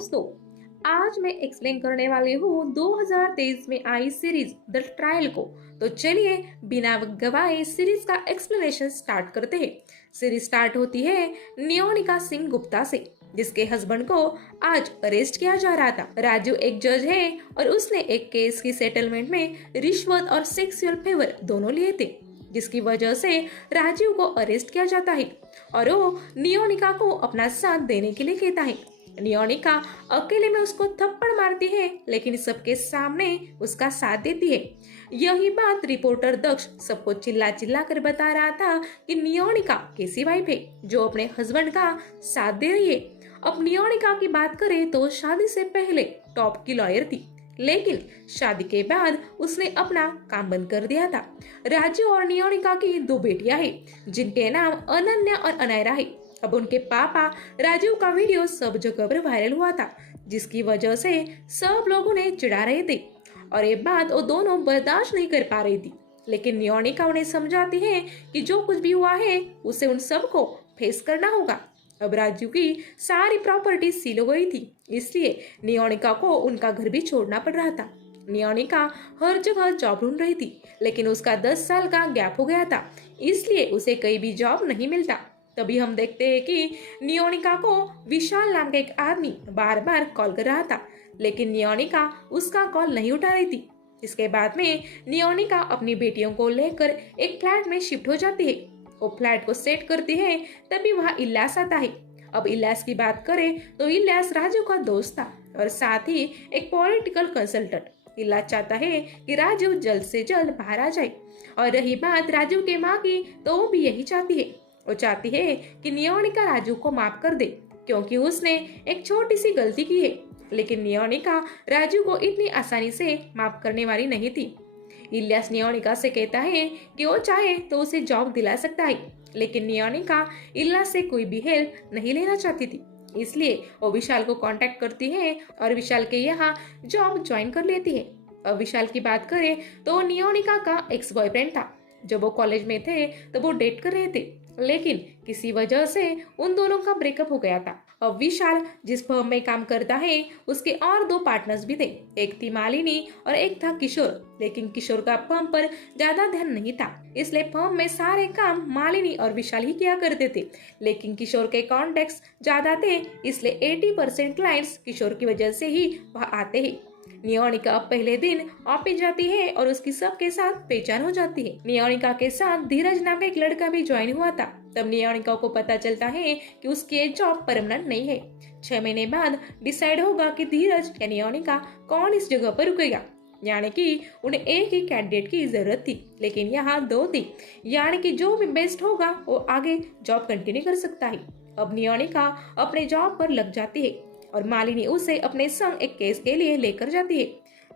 दोस्तों, आज मैं एक्सप्लेन करने वाली हूँ 2023 में आई सीरीज द ट्रायल को। तो चलिए बिना गवाए सीरीज का एक्सप्लेनेशन स्टार्ट करते हैं। सीरीज स्टार्ट होती है नियोनिका सिंह गुप्ता से, जिसके हस्बैंड को आज अरेस्ट किया जा रहा था। राजू एक जज है और उसने एक केस की सेटलमेंट में रिश्वत और सेक्सुअल फेवर दोनों लिए थे, जिसकी वजह से राजीव को अरेस्ट किया जाता है और वो नियोनिका को अपना साथ देने के लिए कहता है। नियोनिका अकेले में उसको थप्पड़ मारती है, लेकिन सबके सामने उसका साथ देती है। यही बात रिपोर्टर दक्ष सबको चिल्ला चिल्ला कर बता रहा था कि नियोनिका कैसी वाइफ है जो अपने हस्बैंड का साथ दे रही है। अब नियोनिका की बात करें तो शादी से पहले टॉप की लॉयर थी, लेकिन शादी के बाद उसने अपना काम बंद कर दिया था। राजू और नियोनिका की दो बेटियां हैं, जिनके नाम अनन्या और अनायरा है। अब उनके पापा राजू का वीडियो सब जगह पर वायरल हुआ था, जिसकी वजह से सब लोग उन्हें चिढ़ा रहे थे और ये बात वो दोनों बर्दाश्त नहीं कर पा रही थी। लेकिन नियोनिका उन्हें समझाती है कि जो कुछ भी हुआ है उसे उन सबको फेस करना होगा। अब राजू की सारी प्रॉपर्टी सील हो गई थी, इसलिए नियोनिका को उनका घर भी छोड़ना पड़ रहा था। नियोनिका हर जगह जॉब ढूंढ रही थी, लेकिन उसका 10 साल का गैप हो गया था, इसलिए उसे कहीं भी जॉब नहीं मिलता। तभी हम देखते हैं कि नियोनिका को विशाल नाम का एक आदमी बार बार कॉल कर रहा था, लेकिन नियोनिका उसका कॉल नहीं उठा रही थी। इसके बाद में नियोनिका अपनी बेटियों को लेकर एक फ्लैट में शिफ्ट हो जाती है। वो फ्लैट को सेट करती है, तभी वहाँ इल्लास आता है। अब इल्लास की बात करें तो इल्लास राजू का दोस्त था और साथ ही एक पॉलिटिकल कंसल्टेंट। इल्लास चाहता है कि राजू जल्द से जल्द बाहर आ जाए। और रही बात राजू के माँ की, तो वो भी यही चाहती है। वो चाहती है कि नियोनिका राजू को माफ कर दे, क्योंकि उसने एक छोटी सी गलती की है। लेकिन नियोनिका राजू को इतनी आसानी से माफ करने वाली नहीं थी। इलियास नियोनिका से कहता है कि वो चाहे तो उसे जॉब दिला सकता है, लेकिन नियोनिका इलियास से कोई भी हेल्प नहीं लेना चाहती थी। इसलिए वो विशाल को कांटेक्ट करती है और विशाल के यहाँ जॉब ज्वाइन कर लेती है। अब विशाल की बात करें तो नियोनिका का एक्स बॉयफ्रेंड था। जब वो कॉलेज में थे तब वो डेट कर रहे थे, लेकिन किसी वजह से उन दोनों का ब्रेकअप हो गया था। अब विशाल जिस फर्म में काम करता है उसके और दो पार्टनर्स भी थे, एक थी मालिनी और एक था किशोर। लेकिन किशोर का फर्म पर ज्यादा ध्यान नहीं था, इसलिए फर्म में सारे काम मालिनी और विशाल ही किया करते थे। लेकिन किशोर के कॉन्टेक्ट्स ज्यादा थे, इसलिए 80% क्लाइंट्स किशोर की वजह से ही वह आते हैं। नियोनिका अब पहले दिन ऑफिस जाती है और उसकी सबके साथ पहचान हो जाती है। नियोनिका के साथ धीरज नाम का एक लड़का भी ज्वाइन हुआ था। तब नियोनिका को पता चलता है कि उसकी जॉब परमानेंट नहीं है। 6 महीने बाद डिसाइड होगा कि धीरज या नियोनिका कौन इस जगह पर रुकेगा। यानी कि उन्हें एक ही कैंडिडेट की जरूरत थी, लेकिन यहाँ दो थी। यानी कि जो भी बेस्ट होगा वो आगे जॉब कंटिन्यू कर सकता है। अब नियोनिका अपने जॉब पर लग जाती है और मालिनी उसे अपने संग एक केस के लिए लेकर जाती है।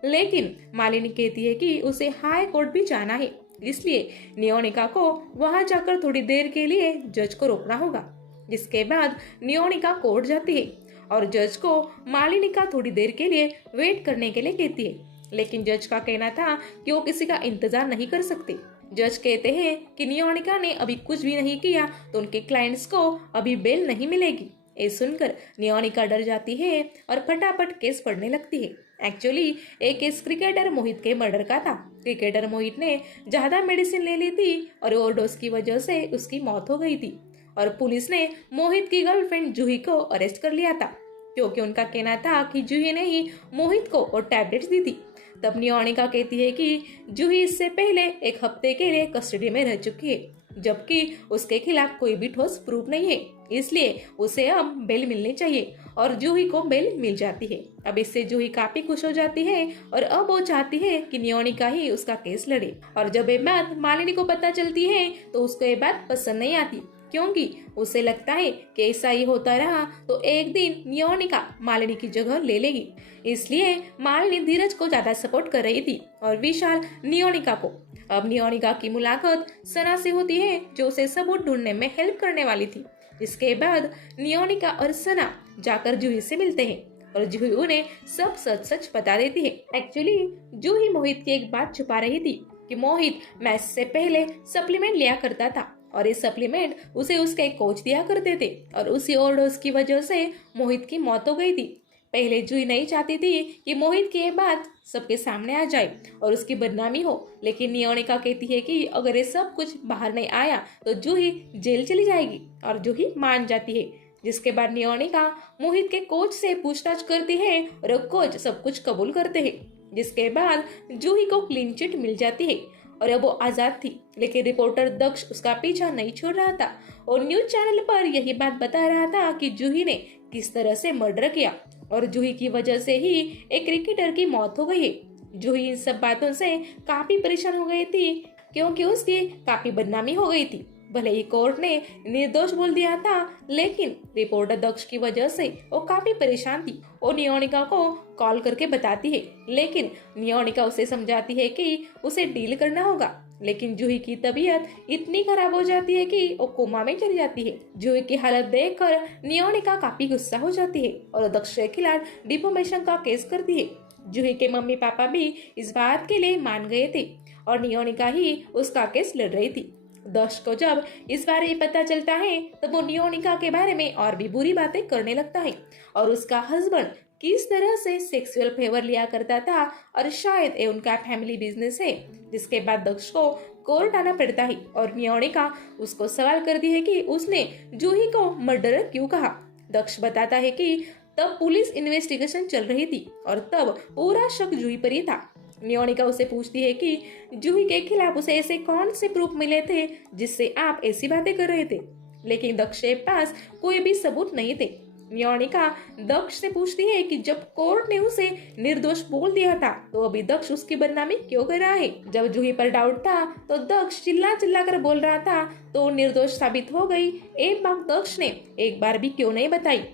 लेकिन मालिनी कहती है कि उसे हाई कोर्ट भी जाना है, इसलिए नियोनिका को वहां जाकर थोड़ी देर के लिए जज को रोकना होगा। जिसके बाद नियोनिका कोर्ट जाती है और जज को मालिनी का थोड़ी देर के लिए वेट करने के लिए कहती है। लेकिन जज का कहना था कि वो किसी का इंतजार नहीं कर सकते। जज कहते हैं कि नियोनिका ने अभी कुछ भी नहीं किया तो उनके क्लाइंट्स को अभी बेल नहीं मिलेगी। ये सुनकर नियोनिका डर जाती है और फटाफट केस पढ़ने लगती है। एक्चुअली एक केस क्रिकेटर मोहित के मर्डर का था। क्रिकेटर मोहित ने ज्यादा मेडिसिन ले ली थी और ओवरडोज की वजह से उसकी मौत हो गई थी और पुलिस ने मोहित की गर्लफ्रेंड जूही को अरेस्ट कर लिया था, क्योंकि उनका कहना था कि जूही ने ही मोहित को वो टैबलेट्स दी थी। तब नियोनिका कहती है कि जूही इससे पहले एक हफ्ते के लिए कस्टडी में रह चुकी है, जबकि उसके खिलाफ कोई भी ठोस प्रूफ नहीं है, इसलिए उसे अब बेल मिलनी चाहिए और जूही को बेल मिल जाती है। अब इससे जूही काफी खुश हो जाती है और अब वो चाहती है कि नियोनिका ही उसका केस लड़े। और जब ये बात मालिनी को पता चलती है तो उसको ये बात पसंद नहीं आती, क्योंकि उसे लगता है कि ऐसा ही होता रहा तो एक दिन नियोनिका मालिनी की जगह ले लेगी। इसलिए मालिनी धीरज को ज्यादा सपोर्ट कर रही थी और विशाल नियोनिका को। अब नियोनिका की मुलाकात सना से होती है, जो उसे सबूत ढूंढने में हेल्प करने वाली थी। इसके बाद नियोनिका और सना जाकर जूही से मिलते हैं और जूही उन्हें सब सच सच बता देती है। एक्चुअली जूही मोहित की एक बात छुपा रही थी कि मोहित मैच से पहले सप्लीमेंट लिया करता था और ये सप्लीमेंट उसे उसके कोच दिया करते थे और उसी ओवरडोज की वजह से मोहित की मौत हो गई थी। पहले जूही नहीं चाहती थी कि मोहित की ये बात सबके सामने आ जाए और उसकी बदनामी हो, लेकिन नियोनिका कहती है कि अगर ये सब कुछ बाहर नहीं आया तो जूही जेल चली जाएगी और जूही मान जाती है। जिसके बाद नियोनिका मोहित के कोच से पूछताछ करती है और कोच सब कुछ कबूल करते हैं। जिसके बाद जूही को क्लीन चिट मिल जाती है और अब वो आजाद थी, लेकिन रिपोर्टर दक्ष उसका पीछा नहीं छोड़ रहा था और न्यूज चैनल पर यही बात बता रहा था कि जूही ने किस तरह से मर्डर किया और जूही की वजह से ही एक क्रिकेटर की मौत हो गई है। जूही इन सब बातों से काफी परेशान हो गई थी क्योंकि उसकी काफी बदनामी हो गई थी। भले ही कोर्ट ने निर्दोष बोल दिया था, लेकिन रिपोर्टर दक्ष की वजह से वो काफी परेशान थी। वो नियोनिका को कॉल करके बताती है, लेकिन नियोनिका उसे समझाती है कि उसे डील करना होगा। लेकिन जूही की तबीयत इतनी खराब हो जाती है कि वो कोमा में चली जाती है। जूही की हालत देखकर नियोनिका काफी गुस्सा हो जाती है और दक्ष के खिलाफ डिफेमेशन का केस करती है। जूही के मम्मी पापा भी इस बात के लिए मान गए थे और नियोनिका ही उसका केस लड़ रही थी। दक्ष को जब इस बारे में पता चलता है तब वो नियोनिका के बारे में और भी बुरी बातें करने लगता है और उसका हस्बैंड किस तरह से सेक्सुअल फेवर लिया करता था और शायद ये उनका फैमिली बिजनेस है। जिसके बाद दक्ष को कोर्ट आना पड़ता है और नियोनिका उसको सवाल करती है कि उसने जूही को मर्डरर क्यों कहा। दक्ष बताता है कि तब पुलिस इन्वेस्टिगेशन चल रही थी और तब पूरा शक जूही पर ही था। नियोनिका उसे पूछती है कि जूही के खिलाफ उसे ऐसे कौन से प्रूफ मिले थे जिससे आप ऐसी बातें कर रहे थे, लेकिन दक्ष के पास कोई भी सबूत नहीं थे। नियोनिका दक्ष से पूछती है कि जब कोर्ट ने उसे निर्दोष बोल दिया था तो अभी दक्ष उसकी बदनामी क्यों कर रहा है। जब जूही पर डाउट था तो दक्ष चिल्ला चिल्ला कर बोल रहा था तो निर्दोष साबित हो गई। एक बात दक्ष ने एक बार भी क्यों नहीं बताई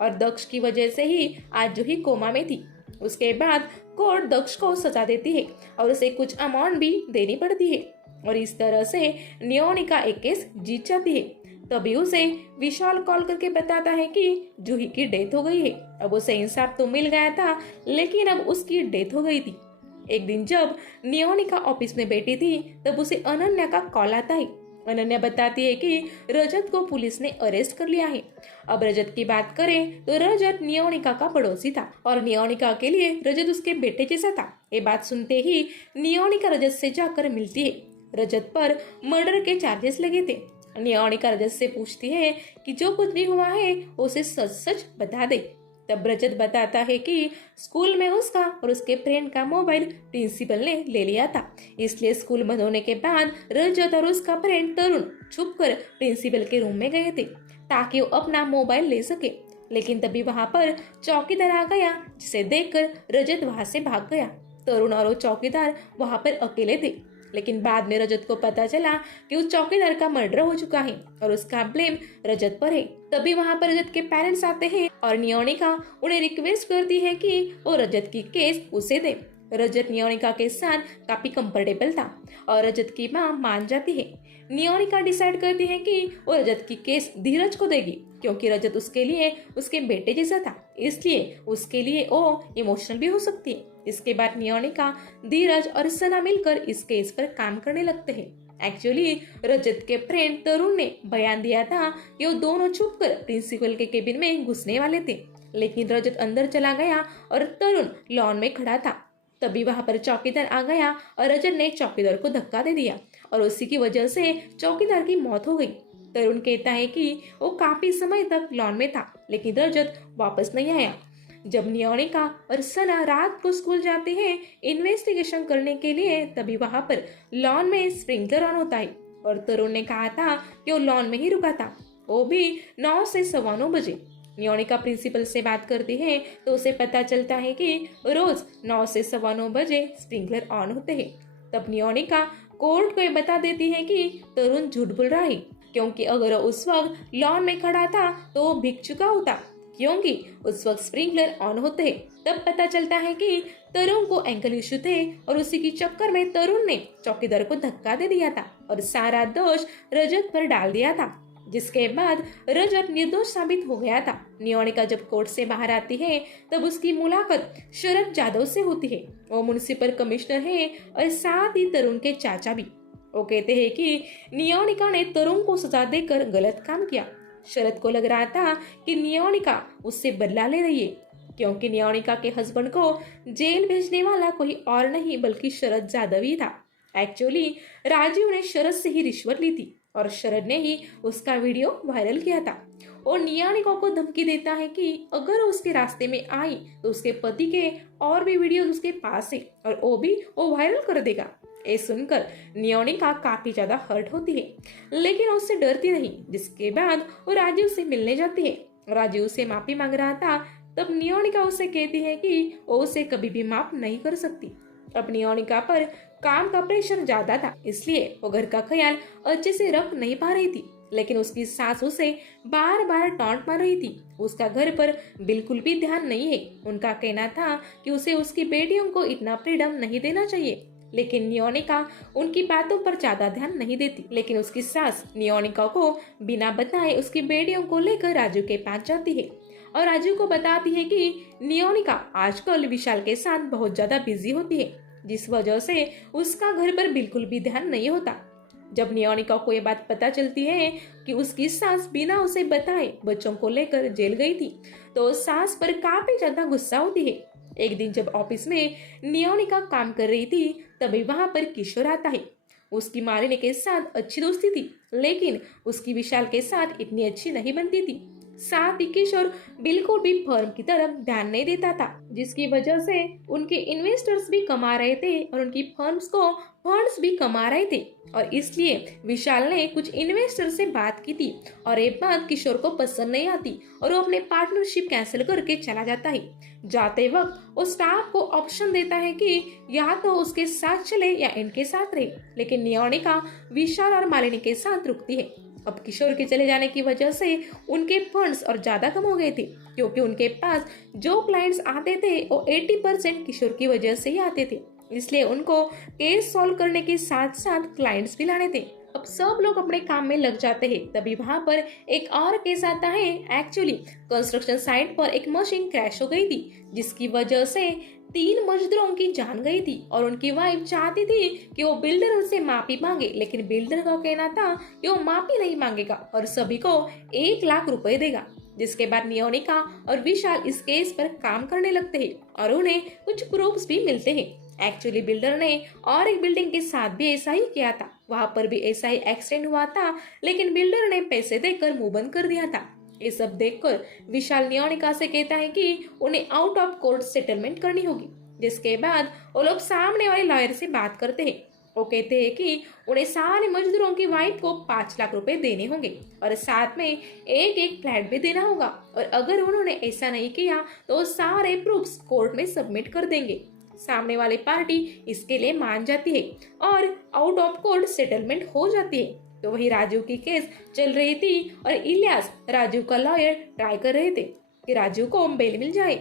और दक्ष की वजह से ही आज जूही कोमा में थी। उसके बाद कोर्ट दक्ष को सजा देती है और उसे कुछ अमाउंट भी देनी पड़ती है और इस तरह से नियोनिका एक केस जीत जाती है। तभी उसे विशाल कॉल करके बताता है कि जूही की डेथ हो गई है। अब उसे इंसाफ तो मिल गया था, लेकिन अब उसकी डेथ हो गई थी। एक दिन जब नियोनिका ऑफिस में बैठी थी तब उसे अनन्या का कॉल आता है। अनन्या बताती है कि रजत को पुलिस ने अरेस्ट कर लिया है। अब रजत की बात करें तो रजत नियोनिका का पड़ोसी था और नियोनिका के लिए रजत उसके बेटे जैसा था। ये बात सुनते ही नियोनिका रजत से जाकर मिलती है। रजत पर मर्डर के चार्जेस लगे थे। नियोनिका रजत से पूछती है कि जो कुछ भी हुआ है उसे सच सच बता दे। तब रजत बताता है कि स्कूल में उसका और उसके फ्रेंड का मोबाइल प्रिंसिपल ने ले लिया था, इसलिए स्कूल बंद होने के बाद रजत और उसका फ्रेंड तरुण छुपकर प्रिंसिपल के रूम में गए थे ताकि वो अपना मोबाइल ले सके। लेकिन तभी वहां पर चौकीदार आ गया, जिसे देखकर रजत वहां से भाग गया। तरुण और वो चौकीदार वहां पर अकेले थे, लेकिन बाद में रजत को पता चला कि उस चौकीदार का मर्डर हो चुका है और उसका ब्लेम रजत पर है। तभी वहां पर रजत के पेरेंट्स आते हैं और नियोनिका उन्हें रिक्वेस्ट करती है कि वो रजत की केस उसे दे। रजत नियोनिका के साथ काफी कंफर्टेबल था और रजत की माँ मान जाती है। नियोनिका डिसाइड करती है कि वो रजत की केस धीरज को देगी क्योंकि रजत उसके लिए उसके बेटे जैसा था, इसलिए उसके लिए वो इमोशनल भी हो सकती है। इसके बाद नियोनिका, धीरज और सना मिलकर इस केस पर काम करने लगते हैं। एक्चुअली रजत के फ्रेंड तरुण ने बयान दिया था कि वो दोनों छुपकर प्रिंसिपल के केबिन में घुसने वाले थे, लेकिन रजत अंदर चला गया और तरुण लॉन में खड़ा था। तभी वहां पर चौकीदार आ गया और रजत ने चौकीदार को धक्का दे दिया और उसी की वजह से चौकीदार की मौत हो गई। तरुण कहता है कि वो काफी समय तक लॉन में था, लेकिन रजत वापस नहीं आया। जब नियोनिका और सना रात को स्कूल जाते हैं इन्वेस्टिगेशन करने के लिए, तभी वहां पर लॉन में स्प्रिंकलर ऑन होता है और तरुण ने कहा था कि वो लॉन में ही रुका था, वो भी 9 से 9:15 बजे। नियोनिका प्रिंसिपल से बात करती है तो उसे पता चलता है कि रोज 9 से 9:15 बजे स्प्रिंकलर ऑन होते हैं। तब नियोनिका कोर्ट को ये बता देती है कि तरुण झूठ बोल रहा है, क्योंकि अगर उस वक्त लॉन में खड़ा था तो वो भीग चुका होता, क्योंकि उस वक्त स्प्रिंकलर ऑन होते हैं। तब पता चलता है कि तरुण को एंकल इश्यू थे और उसी की चक्कर में तरुण ने चौकीदार को धक्का दे दिया था और सारा दोष रजत पर डाल दिया था, जिसके बाद रजत निर्दोष साबित हो गया था। नियोनिका जब कोर्ट से बाहर आती है तब उसकी मुलाकात शरद जादव से होती है। वो म्युनिसिपल कमिश्नर है और साथ ही तरुण के चाचा भी। वो कहते हैं कि नियोनिका ने तरुण को सजा देकर गलत काम किया। शरद को लग रहा था कि नियोनिका उससे बदला ले रही है। क्योंकि नियोनिका के हस्बैंड को जेल भेजने वाला कोई और नहीं बल्कि शरद जादव ही था। एक्चुअली राजीव ने शरद से ही रिश्वत ली थी और शरद ने ही उसका वीडियो वायरल किया था और नियोनिका को धमकी देता है कि अगर उसके रास्ते में आई तो उसके पति के और भी वीडियो उसके पास है और वो वायरल कर देगा। ये सुनकर नियोनिका काफी ज्यादा हर्ट होती है, लेकिन उससे डरती नहीं। जिसके बाद वो राजीव से मिलने जाती है। राजीव से माफी मांग रहा था, तब नियोनिका उसे कहती है कि वो उसे कभी भी माफ नहीं कर सकती। अब नियोनिका पर काम का प्रेशर ज्यादा था, इसलिए वो घर का ख्याल अच्छे से रख नहीं पा रही थी। लेकिन उसकी सास उसे बार बार टॉन्ट मार रही थी। उसका घर पर बिल्कुल भी ध्यान नहीं है। उनका कहना था कि उसे उसकी बेटियों को इतना फ्रीडम नहीं देना चाहिए, लेकिन नियोनिका उनकी बातों पर ज्यादा ध्यान नहीं देती। लेकिन उसकी सास नियोनिका को बिना बताए उसकी बेटियों को लेकर राजू के पास जाती है और राजू को बताती है कि नियोनिका आजकल विशाल के साथ बहुत ज्यादा बिजी होती है, जिस वजह से उसका घर पर बिल्कुल भी ध्यान नहीं होता। जब नियोनिका को ये बात पता चलती है कि उसकी सास बिना उसे बताए बच्चों को लेकर जेल गई थी, तो सास पर काफी ज्यादा गुस्सा होती है। एक दिन जब ऑफिस में नियोनिका काम कर रही थी, तभी वहां पर किशोर आता है। उसकी मालिनी के साथ अच्छी दोस्ती थी, लेकिन उसकी विशाल के साथ इतनी अच्छी नहीं बनती थी। साथ ही किशोर बिल्कुल भी फर्म की तरफ ध्यान नहीं देता था, जिसकी वजह से उनके इन्वेस्टर्स भी कमा रहे थे और उनकी फर्म्स को फंड्स भी कमा रहे थे। और इसलिए विशाल ने कुछ इन्वेस्टर से बात की थी और ये बात किशोर को पसंद नहीं आती और वो अपने पार्टनरशिप कैंसिल करके चला जाता है। जाते वक्त वो स्टाफ को ऑप्शन देता है कि या तो उसके साथ चले या इनके साथ रहे, लेकिन नियोनिका विशाल और मालिनी के साथ रुकती है। अब किशोर के चले जाने की वजह से उनके फंड्स और ज्यादा कम हो गए थे, क्योंकि उनके पास जो क्लाइंट्स आते थे वो 80% किशोर की वजह से ही आते थे। इसलिए उनको केस सॉल्व करने के साथ साथ क्लाइंट्स भी लाने थे। अब सब लोग अपने काम में लग जाते हैं, तभी वहां पर एक और केस आता है। एक्चुअली कंस्ट्रक्शन साइट पर एक मशीन क्रैश हो गई थी, जिसकी वजह से 3 मजदूरों की जान गई थी और उनकी वाइफ चाहती थी कि वो बिल्डर उनसे माफी मांगे, लेकिन बिल्डर का कहना था कि वो माफी नहीं मांगेगा और सभी को 1 लाख रुपए देगा। जिसके बाद नियोनिका और विशाल इस केस पर काम करने लगते हैं और उन्हें कुछ प्रूफ्स भी मिलते हैं। एक्चुअली बिल्डर ने और एक बिल्डिंग के साथ भी ऐसा ही किया था, वहां पर भी ऐसा ही एक्सीडेंट हुआ था, लेकिन बिल्डर ने पैसे देकर मुंह बंद कर दिया था। ये सब देखकर विशाल नियोनिका से कहता है कि उन्हें आउट ऑफ कोर्ट सेटलमेंट करनी होगी। जिसके बाद वो लोग सामने वाले लॉयर से बात करते हैं। वो कहते हैं कि उन्हें सारे मजदूरों की वाइफ को 5 लाख रुपए देने होंगे और साथ में एक फ्लैट भी देना होगा, और अगर उन्होंने ऐसा नहीं किया तो सारे प्रूफ्स कोर्ट में सबमिट कर देंगे। सामने वाली पार्टी इसके लिए मान जाती है और आउट ऑफ कोर्ट सेटलमेंट हो जाती है। तो वही राजू की केस चल रही थी और इलियास राजू का लॉयर ट्राई कर रहे थे कि राजू को बेल मिल जाए,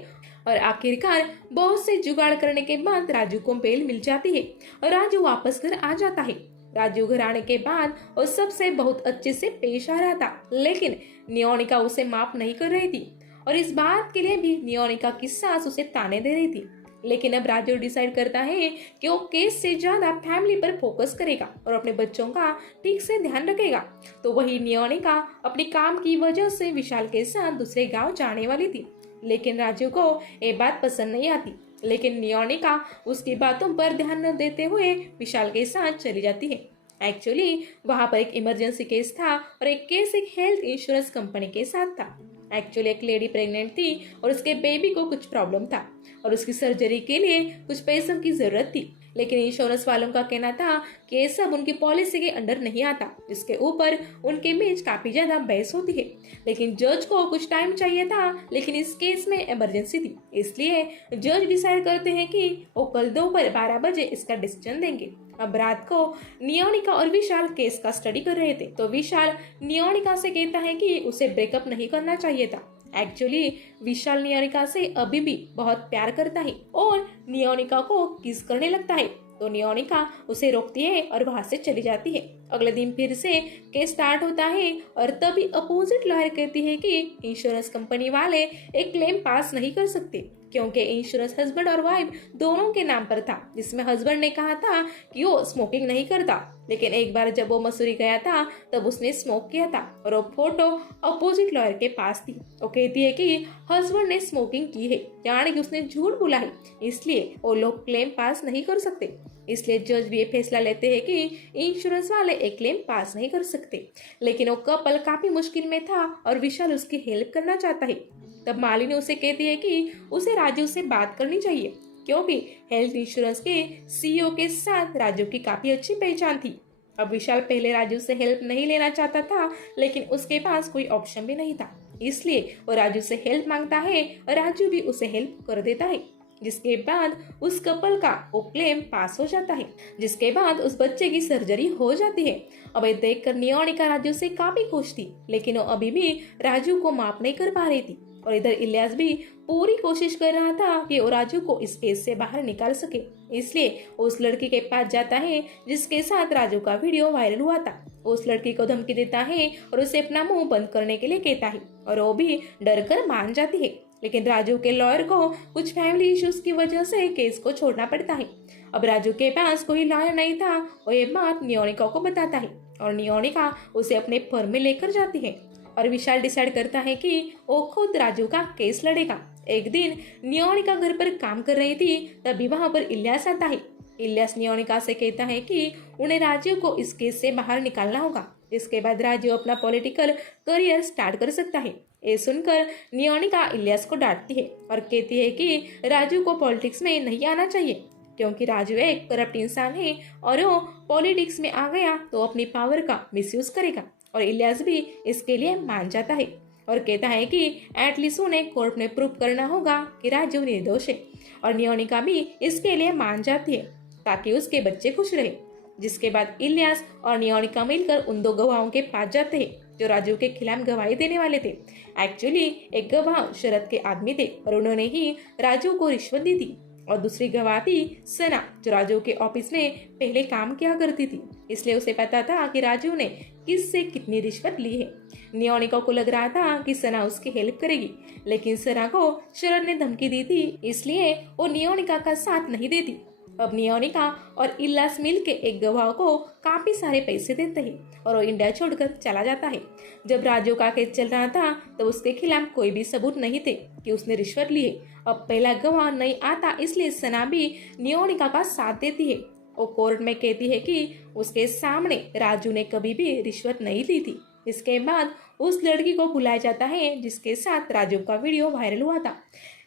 और आखिरकार बहुत से जुगाड़ करने के बाद राजू को बेल मिल जाती है और राजू वापस घर आ जाता है। राजू घर आने के बाद वो सबसे बहुत अच्छे से पेश आ रहा था, लेकिन नियोनिका उसे माफ नहीं कर रही थी और इस बात के लिए भी नियोनिका की सास उसे ताने दे रही थी। लेकिन अब राजू डिसाइड करता है कि वो केस से ज्यादा फैमिली पर फोकस करेगा और अपने बच्चों का ठीक से ध्यान रखेगा। तो वही नियोनिका अपने काम की वजह से विशाल के साथ दूसरे गांव जाने वाली थी, लेकिन राजू को ये बात पसंद नहीं आती। लेकिन नियोनिका उसकी बातों पर ध्यान न देते हुए विशाल के साथ चली जाती है। एक्चुअली वहां पर एक इमरजेंसी केस था और एक केस एक हेल्थ इंश्योरेंस कंपनी के साथ था। एक्चुअली एक लेडी प्रेग्नेंट थी और उसके बेबी को कुछ प्रॉब्लम था और उसकी सर्जरी के लिए कुछ पैसों की जरूरत थी, लेकिन इंश्योरेंस वालों का कहना था कि ये सब उनकी पॉलिसी के अंडर नहीं आता, जिसके ऊपर उनके बीच काफी ज्यादा बहस होती है। लेकिन जज को कुछ टाइम चाहिए था, लेकिन इस केस में इमरजेंसी थी, इसलिए जज डिसाइड करते हैं कि वो कल दोपहर 12 बजे इसका डिसीजन देंगे। अब रात को नियोनिका और विशाल केस का स्टडी कर रहे थे, तो विशाल नियोनिका से कहता है कि उसे ब्रेकअप नहीं करना चाहिए था। एक्चुअली विशाल नियोनिका से अभी भी बहुत प्यार करता है और नियोनिका को किस करने लगता है, तो नियोनिका उसे रोकती है और वहां से चली जाती है। अगले दिन फिर से केस स्टार्ट होता है और तभी अपोजिट लॉयर कहती है कि इंश्योरेंस कंपनी वाले एक क्लेम पास नहीं कर सकते क्योंकि इंश्योरेंस हस्बैंड और वाइफ दोनों के नाम पर था, जिसमें हस्बैंड ने कहा था कि वो स्मोकिंग नहीं करता, लेकिन एक बार जब वो मसूरी गया था तब उसने स्मोक किया था और वो फोटो अपोजिट लॉयर के पास थी। वो कहती है कि हस्बैंड ने स्मोकिंग की है, यानी कि उसने झूठ बोला है, इसलिए वो लोग क्लेम पास नहीं कर सकते। इसलिए जज भी ये फैसला लेते हैं कि इंश्योरेंस वाले एक क्लेम पास नहीं कर सकते। लेकिन वो कपल काफी मुश्किल में था और विशाल उसकी हेल्प करना चाहता है। तब मालिनी उसे कहती है कि उसे राजू से बात करनी चाहिए क्योंकि हेल्थ इंश्योरेंस के सीईओ के साथ राजू की काफी अच्छी पहचान थी। अब विशाल पहले राजू से हेल्प नहीं लेना चाहता था, लेकिन उसके पास कोई ऑप्शन भी नहीं था, इसलिए वो राजू से हेल्प मांगता है और राजू भी उसे हेल्प कर देता है, जिसके बाद उस कपल का वो क्लेम पास हो जाता है, जिसके बाद उस बच्चे की सर्जरी हो जाती है। अब ये देखकर नियोनिका राजू से काफी खुश थी, लेकिन वो अभी भी राजू को माफ नहीं कर पा रही थी और इधर इलियास भी पूरी कोशिश कर रहा था कि वो राजू को इस केस से बाहर निकाल सके। इसलिए वो उस लड़की के पास जाता है जिसके साथ राजू का वीडियो वायरल हुआ था। वो उस लड़की को धमकी देता है और उसे अपना मुंह बंद करने के लिए कहता है और वो भी डर कर मान जाती है। लेकिन राजू के लॉयर को कुछ फैमिली इश्यूज की वजह से केस को छोड़ना पड़ता है। अब राजू के पास कोई लॉयर नहीं था, वो ये बात नियोनिका को बताता है और नियोनिका उसे अपने फर्म में लेकर जाती है और विशाल डिसाइड करता है कि वो खुद राजू का केस लड़ेगा। एक दिन नियोनिका घर पर काम कर रही थी, तभी वहां पर इलियास आता है। इलियास नियोनिका से कहता है कि उन्हें राजू को इस केस से बाहर निकालना होगा, इसके बाद राजू अपना पॉलिटिकल करियर स्टार्ट कर सकता है। ये सुनकर नियोनिका इलियास को डांटती है और कहती है कि राजू को पॉलिटिक्स में नहीं आना चाहिए क्योंकि राजू एक करप्ट इंसान है और वो पॉलिटिक्स में आ गया तो अपनी पावर का मिसयूज करेगा। और इलियास भी इसके लिए मान जाता है और कहता है कि एटलीस्ट उन्हें कोर्ट में प्रूव करना होगा कि राजू निर्दोष है और नियोनिका भी इसके लिए मान जाती है ताकि उसके बच्चे खुश रहे। जिसके बाद इलियास और नियोनिका मिलकर उन दो गवाहों के पास जाते हैं जो राजू के खिलाफ गवाही देने वाले थे। एक्चुअली एक गवाह शरद के आदमी थे और उन्होंने ही राजू को रिश्वत दी थी और दूसरी गवाह थी सना जो राजू के ऑफिस में पहले काम किया करती थी, इसलिए उसे पता था कि राजू ने किससे कितनी रिश्वत ली है। नियोनिका को लग रहा था कि सना उसकी हेल्प करेगी, लेकिन सना को शरद ने धमकी दी थी, इसलिए वो नियोनिका का साथ नहीं देती। अब नियोनिका और इलियास मिल के एक गवाह को काफी सारे पैसे देते हैं और वो इंडिया छोड़कर चला जाता है। जब राजू का केस चल रहा था तो उसके खिलाफ कोई भी सबूत नहीं थे कि उसने रिश्वत ली है। अब पहला गवाह नहीं आता, इसलिए सना भी नियोनिका का साथ देती है। वो कोर्ट में कहती है कि उसके सामने राजू ने कभी भी रिश्वत नहीं ली थी। इसके बाद उस लड़की को बुलाया जाता है जिसके साथ राजू का वीडियो वायरल हुआ था,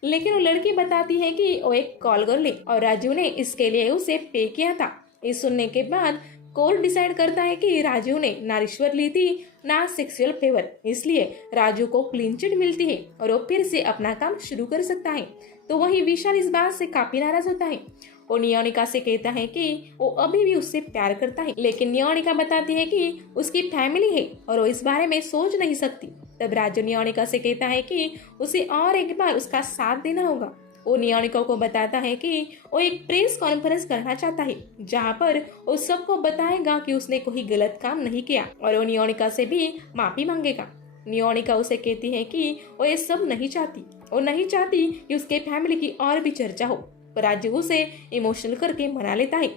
लेकिन वो लड़की बताती है कि वो एक कॉल गर्ल है और राजू ने इसके लिए उसे पे किया था। ये सुनने के बाद कोर्ट डिसाइड करता है कि राजू ने ना रिश्वत ली थी ना सेक्सुअल फेवर, इसलिए राजू को क्लीन चिट मिलती है और वो फिर से अपना काम शुरू कर सकता है। तो वहीं विशाल इस बात से काफी नाराज होता है। वो नियोनिका से कहता है कि वो अभी भी उससे प्यार करता है, लेकिन नियोनिका बताती है कि उसकी फैमिली है और वो इस बारे में सोच नहीं सकती। तब राजू नियोनिका से कहता है कि उसे और एक बार उसका साथ देना होगा। वो नियोनिका को बताता है कि वो एक प्रेस कॉन्फ्रेंस करना चाहता है जहाँ पर वो सबको बताएगा कि उसने कोई गलत काम नहीं किया और वो नियोनिका से भी माफी मांगेगा। नियोनिका उसे कहती है कि वो ये सब नहीं चाहती, वो नहीं चाहती कि उसके फैमिली की और भी चर्चा हो, पर राजू उसे इमोशनल करके मना लेता है।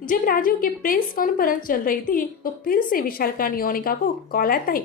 जब राजू के प्रेस कॉन्फ्रेंस चल रही थी तो फिर से विशाल का नियोनिका को कॉल आता है।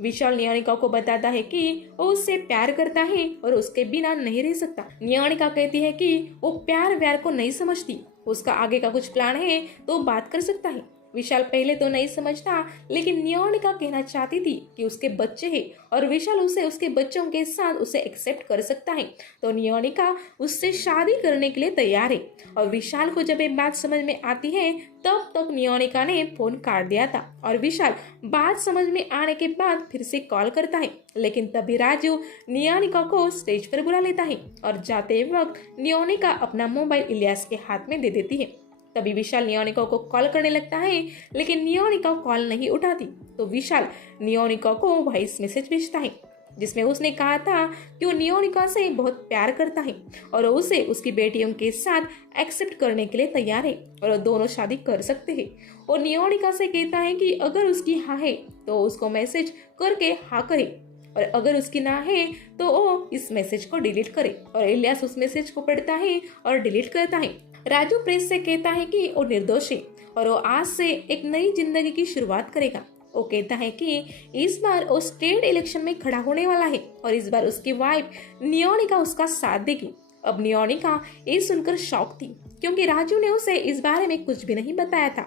विशाल नियोनिका को बताता है कि वो उससे प्यार करता है और उसके बिना नहीं रह सकता। नियोनिका कहती है कि वो प्यार व्यार को नहीं समझती, उसका आगे का कुछ प्लान है तो बात कर सकता है। विशाल पहले तो नहीं समझता, लेकिन नियोनिका कहना चाहती थी कि उसके बच्चे हैं और विशाल उसे उसके बच्चों के साथ उसे एक्सेप्ट कर सकता है, तो नियोनिका उससे शादी करने के लिए तैयार है। और विशाल को जब ये बात समझ में आती है तब तक नियोनिका ने फोन काट दिया था और विशाल बात समझ में आने के बाद फिर से कॉल करता है, लेकिन तभी राजू नियोनिका को स्टेज पर बुला लेता है और जाते वक्त नियोनिका अपना मोबाइल इलियास के हाथ में दे देती है। तभी विशाल नियोनिका को कॉल करने लगता है, लेकिन नियोनिका कॉल नहीं उठाती, तो विशाल नियोनिका को वॉइस मैसेज भेजता है जिसमें उसने कहा था कि वो नियोनिका से बहुत प्यार करता है और वो उसे उसकी बेटियों के साथ एक्सेप्ट करने के लिए तैयार है और वो दोनों शादी कर सकते हैं। और नियोनिका से कहता है कि अगर उसकी हाँ है तो उसको मैसेज करके हाँ करे और अगर उसकी ना है तो वो इस मैसेज को डिलीट करे। और इलियास उस मैसेज को पढ़ता है और डिलीट करता है। राजू प्रेस से कहता है कि वो निर्दोष है और वो आज से एक नई जिंदगी की शुरुआत करेगा। वो कहता है कि इस बार वो स्टेट इलेक्शन में खड़ा होने वाला है और इस बार उसकी वाइफ नियोनिका उसका साथ देगी। अब नियोनिका ये सुनकर शॉक थी क्योंकि राजू ने उसे इस बारे में कुछ भी नहीं बताया था,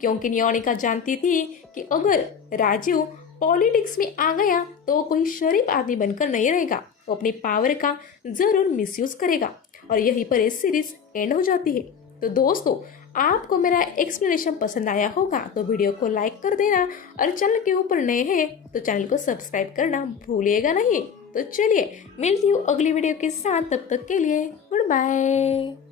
क्योंकि नियोनिका जानती थी कि अगर राजू पॉलिटिक्स में आ गया तो कोई शरीफ आदमी बनकर नहीं रहेगा, वो अपनी पावर का जरूर मिसयूज करेगा और यहीं पर ये सीरीज एंड हो जाती है। तो दोस्तों, आपको मेरा एक्सप्लेनेशन पसंद आया होगा तो वीडियो को लाइक कर देना और चैनल के ऊपर नए हैं तो चैनल को सब्सक्राइब करना भूलिएगा नहीं। तो चलिए मिलती हूँ अगली वीडियो के साथ, तब तक के लिए गुड बाय।